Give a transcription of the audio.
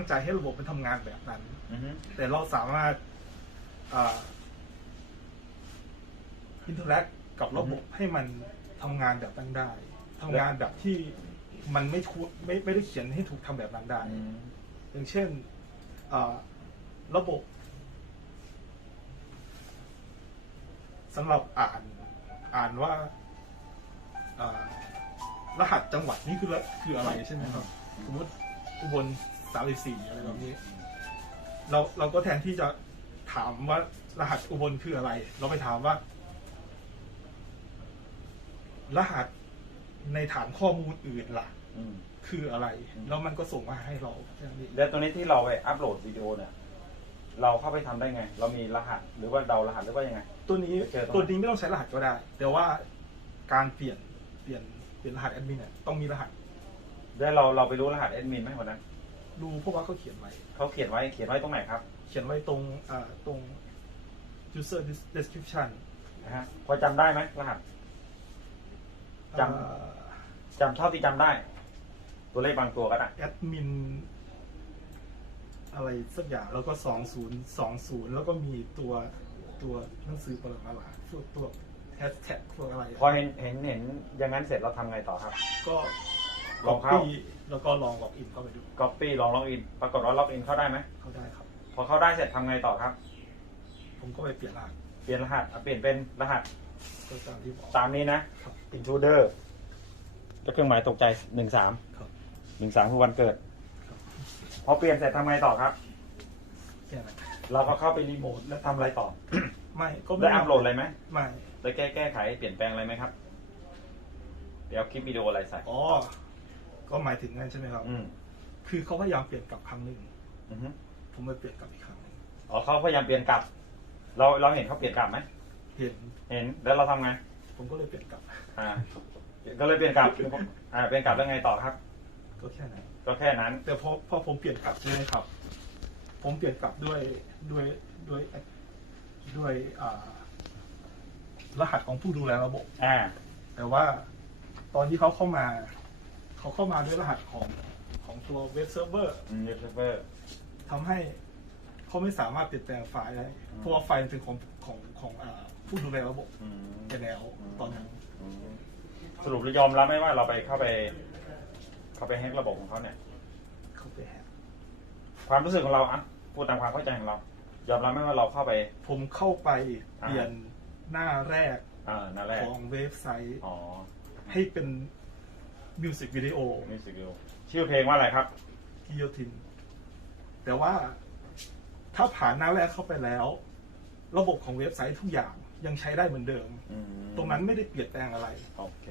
ตั้งใจให้ระบบมันทำงานแบบนั้น อือฮึแต่เราสามารถอินเทอร์แอคกับระบบให้มันทำงานแบบนั้นได้ทำงานแบบที่มันไม่ทุไม่ไม่ได้เขียนให้ถูกทำแบบนั้นได้ อืมอย่างเช่นอ่าระบบสำหรับอ่านอ่านว่าอ่ารหัสจังหวัดนี่คือละคืออะไรใช่ไหมครับ สมมติอุบล สามสี่อะไรแบบนี้ เราเราก็แทนที่จะถามว่ารหัสอุบลคืออะไร เราไปถามว่า รหัสในฐานข้อมูลอื่นล่ะ อืม คืออะไร อืม แล้วมันก็ส่งมาให้เราแค่นี้แล้วตัวนี้ที่เราไปอัพโหลดวิดีโอเนี่ย เราเข้าไปทำได้ไง เรามีรหัสหรือว่าเดารหัสหรือว่ายังไง ตัวนี้เจอตรงไหน ตัวนี้ไม่ต้องใช้รหัสก็ได้ แต่ว่าการเปลี่ยนเปลี่ยนเปลี่ยนรหัสแอดมินเนี่ยต้องมีรหัส แล้วเราเราไปรู้รหัสแอดมินไหมวันนั้น รู้เพราะว่าเขาเขียนไว้ เขาเขียนไว้เขียนไว้ตรงไหนครับเขียนไว้ตรงอ่าตรง user description นะฮะพอจำได้ไหมรหัส จำอ่าจำเท่าที่จำได้ ตัวเลขบางตัวก็ได้แอดมินอะไรสักอย่างแล้วก็สองศูนย์สองศูนย์แล้วก็มีตัวตัวหนังสือประหลาดๆพวกตัวแฮชแท็กพวกอะไรพอเห็นเห็นเห็นอย่างนั้นเสร็จเราทำไงต่อครับ ก็ ลองเข้า copy แล้วก็ลองล็อกอินเข้าไปดู Copy ลองล็อกอิน ปรากฏว่าล็อกอินเข้าได้ไหม เข้าได้ครับ พอเข้าได้เสร็จทำไงต่อครับ ผมก็ไปเปลี่ยนรหัสเปลี่ยนรหัสอะเปลี่ยนเป็นรหัสก็ตามที่บอก ตามนี้นะ ครับ intruder ก็เครื่องหมายตกใจหนึ่งสามครับ หนึ่งสามคือวันเกิด ครับ พอเปลี่ยนเสร็จทำไงต่อครับ แค่นั้นเราก็เข้าไปรีโมทแล้วทำอะไรต่อ ไม่ก็ไม่ได้อัพโหลดอะไรไหมไม่ได้แก้แก้ไขเปลี่ยนแปลงอะไรไหมครับ เดี๋ยวคลิปวิดีโออะไรใส่ อ๋อ ก็หมายถึงนั่นใช่ไหมครับ อืมคือเขาพยายามเปลี่ยนกลับครั้งหนึ่งอือฮึผมไปเปลี่ยนกลับอีกครั้งหนึ่งอ๋อเขาพยายามเปลี่ยนกลับ เราเราเห็นเขาเปลี่ยนกลับไหมเห็นเห็นแล้วเราทำไง ผมก็เลยเปลี่ยนกลับ อ่า ก็เลยเปลี่ยนกลับ อ่า เปลี่ยนกลับแล้วไงต่อครับ ก็แค่นั้น ก็แค่นั้น แต่พอพอผมเปลี่ยนกลับใช่ไหมครับ ผมเปลี่ยนกลับด้วยด้วยด้วยด้วยอ่ารหัสของผู้ดูแลระบบ อ่า แต่ว่าตอนที่เขาเข้ามา เขาเข้ามาด้วยรหัสของของตัวเว็บเซิร์ฟเวอร์อืมยูทูบเบอร์ ทำให้เขาไม่สามารถเปลี่ยนแปลงไฟล์ได้อืม เพราะว่าไฟล์มันเป็นของของของอ่าผู้ดูแลระบบอืมไปแล้วตอนนั้น อืมสรุปเรายอมรับไหมว่าเราไปเข้าไป เข้าไปแฮกระบบของเขาเนี่ย เขาไปแฮกความรู้สึกของเราอะพูดตามความเข้าใจของเรา ยอมรับไหมว่าเราเข้าไป ผมเข้าไปอ่าเปลี่ยนหน้าแรกอ่านั่นแหละของเว็บไซต์ อ๋อให้เป็น มิวสิกวิดีโอมิวสิกวิดีโอชื่อเพลงว่าอะไรครับกิโยติน แต่ว่าถ้าผ่านหน้าแรกเข้าไปแล้ว ระบบของเว็บไซต์ทุกอย่างยังใช้ได้เหมือนเดิม อืมตรงนั้นไม่ได้เปลี่ยนแปลงอะไร โอเค